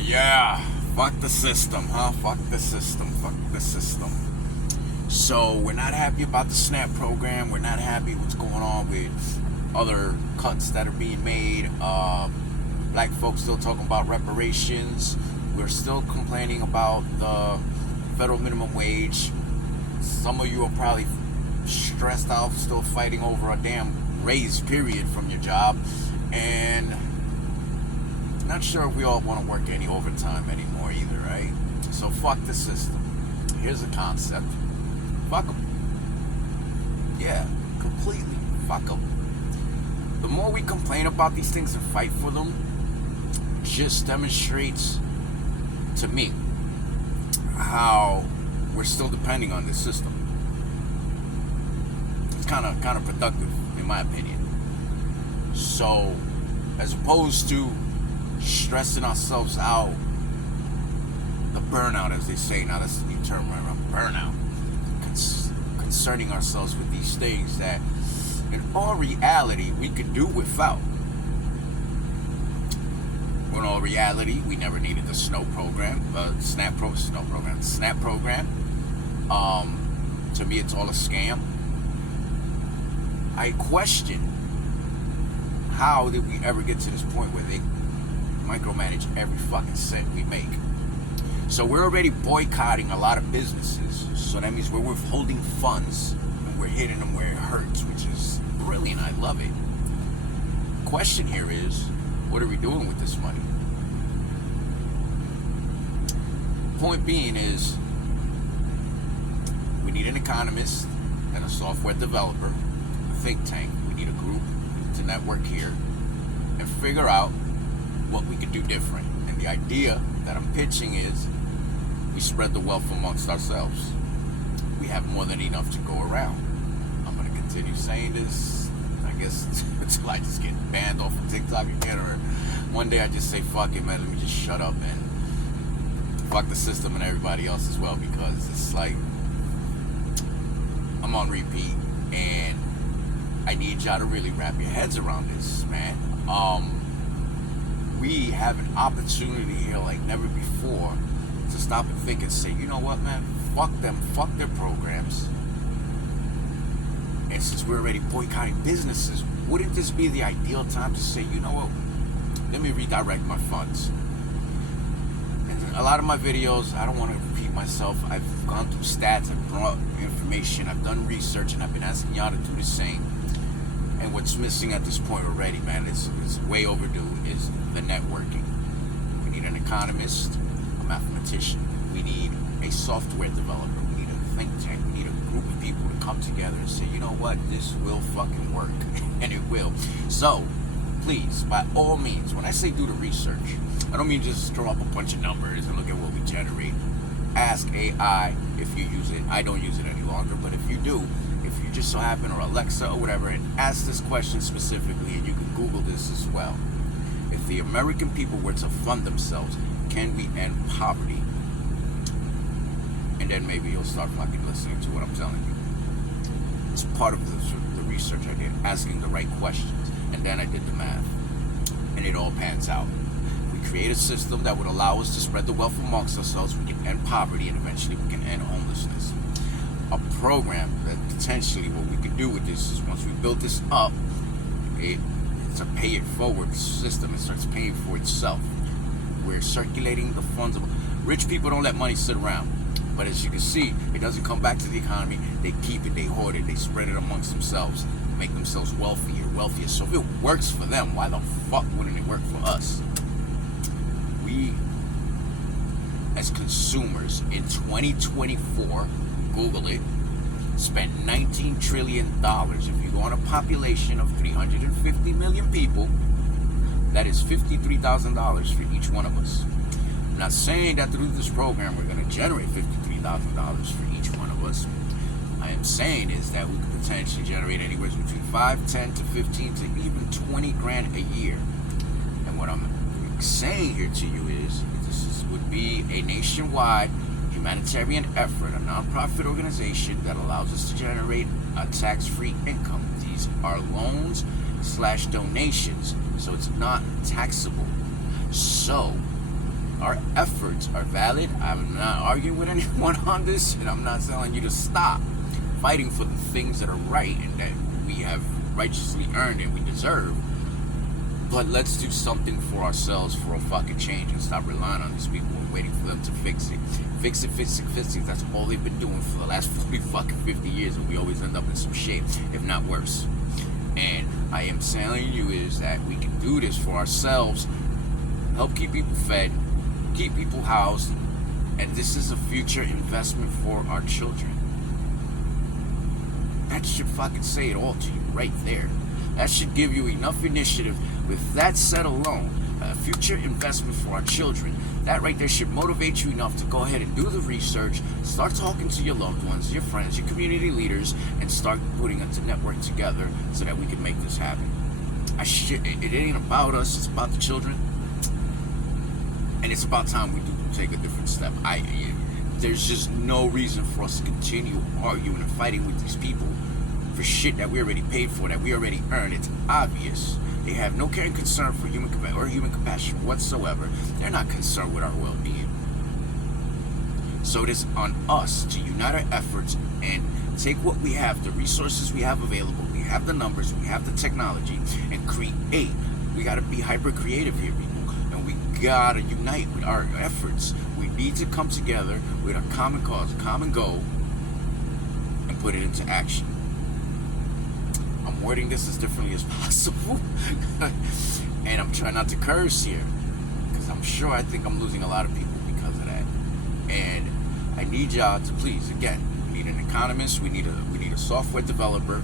Yeah. Fuck the system, huh? Fuck the system. Fuck the system. So we're not happy about the SNAP program. We're not happy what's going on with other cuts that are being made. Black folks still talking about reparations. We're still complaining about the federal minimum wage. Some of you are probably stressed out, still fighting over a damn raise, period, from your job. And not sure if we all want to work any overtime anymore either, right? So fuck the system. Here's a concept. Fuck them. Yeah, completely. Fuck them. The more we complain about these things and fight for them, just demonstrates to me how we're still depending on this system. It's kind of productive, in my opinion. So, as opposed to stressing ourselves out, the burnout, as they say, now that's the new term right around, burnout, concerning ourselves with these things that in all reality we could do without. In all reality, we never needed the SNAP program. To me, it's all a scam. I question, how did we ever get to this point where they micromanage every fucking cent we make? So we're already boycotting a lot of businesses. So that means we're withholding funds and we're hitting them where it hurts, which is brilliant. I love it. Question here is, what are we doing with this money? Point being is, we need an economist and a software developer, a think tank. We need a group to network here and figure out what we could do different. And the idea that I'm pitching is, we spread the wealth amongst ourselves. We have more than enough to go around. I'm going to continue saying this, I guess, until I just get banned off of TikTok again, or one day I just say, fuck it, man, let me just shut up and fuck the system and everybody else as well, because it's like, I'm on repeat, and I need y'all to really wrap your heads around this, man. We have an opportunity here like never before to stop and think and say, you know what, man, fuck them, fuck their programs. And since we're already boycotting businesses, wouldn't this be the ideal time to say, you know what, let me redirect my funds? And a lot of my videos, I don't want to repeat myself, I've gone through stats, I've brought information, I've done research, and I've been asking y'all to do the same. And what's missing at this point already, man, it's way overdue, is the networking. We need an economist, a mathematician. We need a software developer. We need a think tank. We need a group of people to come together and say, you know what, this will fucking work. And it will. So, please, by all means, when I say do the research, I don't mean just throw up a bunch of numbers and look at what we generate. Ask AI if you use it. I don't use it any longer, but if you do, if you just so happen, or Alexa or whatever, and ask this question specifically, and you can Google this as well. If the American people were to fund themselves, can we end poverty? And then maybe you'll start fucking listening to what I'm telling you. It's part of the research I did, asking the right questions, and then I did the math, and it all pans out. We create a system that would allow us to spread the wealth amongst ourselves. We can end poverty, and eventually we can end homelessness. A program that potentially what we could do with this is, once we build this up, it's a pay it forward system. It starts paying for itself. We're circulating the funds. Rich people don't let money sit around, but as you can see, it doesn't come back to the economy. They keep it, they hoard it, they spread it amongst themselves, make themselves wealthier. So if it works for them, why the fuck wouldn't it work for us? We, as consumers in 2024, Google it, spent $19 trillion. If you go on a population of 350 million people, that is $53,000 for each one of us. I'm not saying that through this program we're going to generate $53,000 for each one of us. I am saying is that we could potentially generate anywhere between 5, 10 to 15 to even 20 grand a year. And what I'm saying here to you is, this would be a nationwide humanitarian effort, a non-profit organization that allows us to generate a tax-free income. These are loans/donations, so it's not taxable. So our efforts are valid. I'm not arguing with anyone on this, and I'm not telling you to stop fighting for the things that are right and that we have righteously earned and we deserve. But let's do something for ourselves for a fucking change and stop relying on these people and waiting for them to fix it. Fix it. That's all they've been doing for the last 40 fucking 50 years, and we always end up in some shape, if not worse. And I am telling you is that we can do this for ourselves, help keep people fed, keep people housed, and this is a future investment for our children. That should fucking say it all to you right there. That should give you enough initiative. With that said alone, a future investment for our children, that right there should motivate you enough to go ahead and do the research, start talking to your loved ones, your friends, your community leaders, and start putting a network together so that we can make this happen. It ain't about us, it's about the children. And it's about time we do take a different step. There's just no reason for us to continue arguing and fighting with these people for shit that we already paid for, that we already earned. It's obvious. They have no care and concern for human compassion whatsoever. They're not concerned with our well-being. So it is on us to unite our efforts and take what we have, the resources we have available, we have the numbers, we have the technology, and create. We got to be hyper creative here, people, and we got to unite with our efforts. We need to come together with a common cause, a common goal, and put it into action. I'm wording this as differently as possible, and I'm trying not to curse here, because I think I'm losing a lot of people because of that. And I need y'all to please, again, we need an economist, we need a software developer,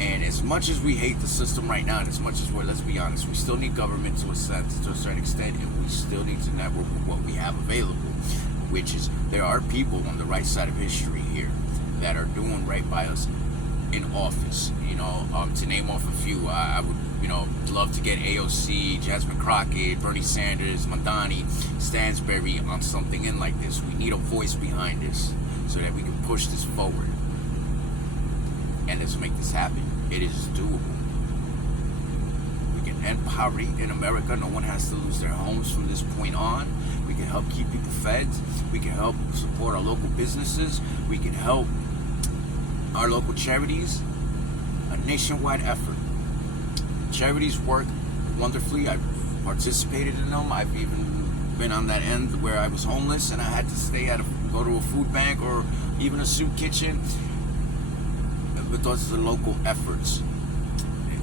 and as much as we hate the system right now, and as much as let's be honest, we still need government to a certain extent, and we still need to network with what we have available, which is there are people on the right side of history here that are doing right by us in office. To name off a few, I would love to get AOC, Jasmine Crockett, Bernie Sanders, Mamdani, Stansberry on something in like this. We need a voice behind this so that we can push this forward. And let's make this happen. It is doable. We can end poverty in America. No one has to lose their homes from this point on. We can help keep people fed. We can help support our local businesses. We can help our local charities. A nationwide effort. Charities work wonderfully. I've participated in them. I've even been on that end where I was homeless and I had to go to a food bank or even a soup kitchen. But those are the local efforts.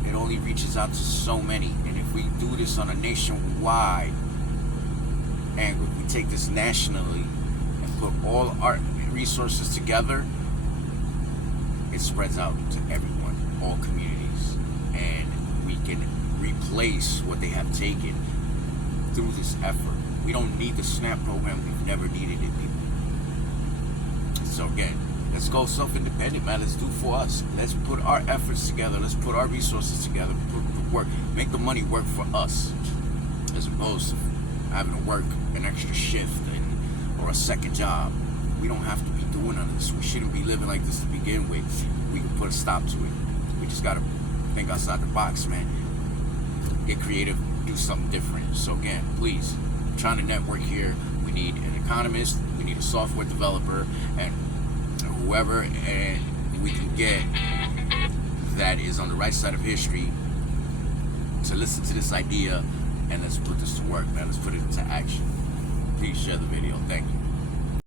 It only reaches out to so many. And if we do this on a nationwide, and we take this nationally and put all our resources together, it spreads out to everyone, all communities, and we can replace what they have taken through this effort. We don't need the SNAP program. We've never needed it, people. So again, let's go self-independent, man. Let's do for us. Let's put our efforts together. Let's put our resources together. Work, make the money work for us, as opposed to having to work an extra shift or a second job. We don't have to be doing none of this. We shouldn't be living like this to begin with. We can put a stop to it. We just gotta think outside the box, man. Get creative, do something different. So again, please, I'm trying to network here. We need an economist, we need a software developer, and whoever and we can get that is on the right side of history to listen to this idea, and let's put this to work, man. Let's put it into action. Please share the video. Thank you.